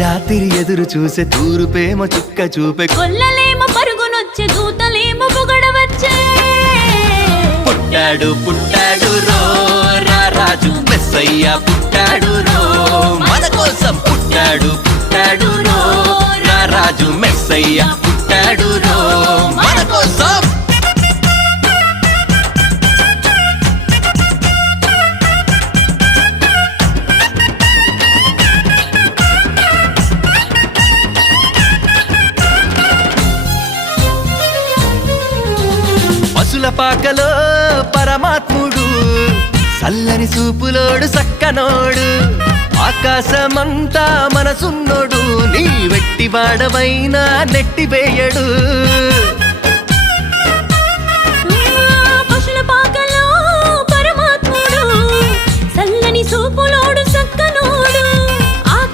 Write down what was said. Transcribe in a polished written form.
రాత్రి ఎదురు చూసే తూరుపేమో చుక్క చూపే కొల్లలేమో పరుగునొచ్చే దూతలేమో పొగడవచ్చే పుట్టాడు పుట్టాడు రో రారాజు మెస్సయ్య పుట్టాడు రో మన కోసం పుట్టాడు పుట్టాడు రో రారాజు మెస్సయ్య పుట్టాడు రో మన కోసం పశుల పాకలో పరమాత్ముడు చల్లని చూపులోడు సక్కనోడు ఆకాశమంతా మనసున్నోడు నీ వెట్టి వాడవైనా నెట్టివేయడు పశుల పాకలో పరమాత్ముడు చల్లని చూపులోడు